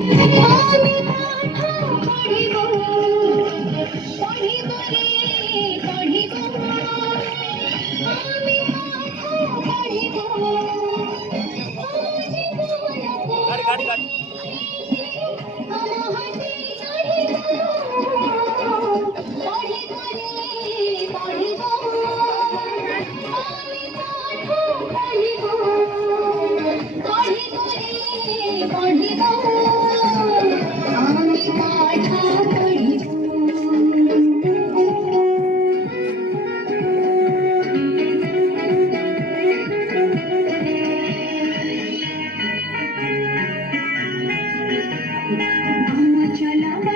गाड़ी गाड़ी गाड़ी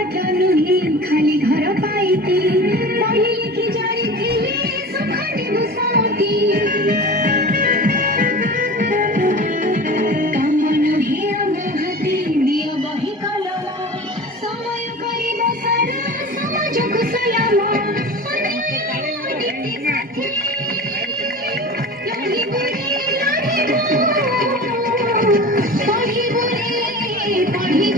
खाली घर पाइती पढ़ी लिखी जाइथिले सुखटी बसाती कामन हे अमहती दियो बही कलमा समय करिब सारा समाजक सलामा लड़ी बुरी पढ़ी बुरी पढ़ी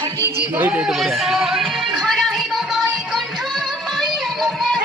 हटी जीवन घर हिब बाई कंठ पाई अमर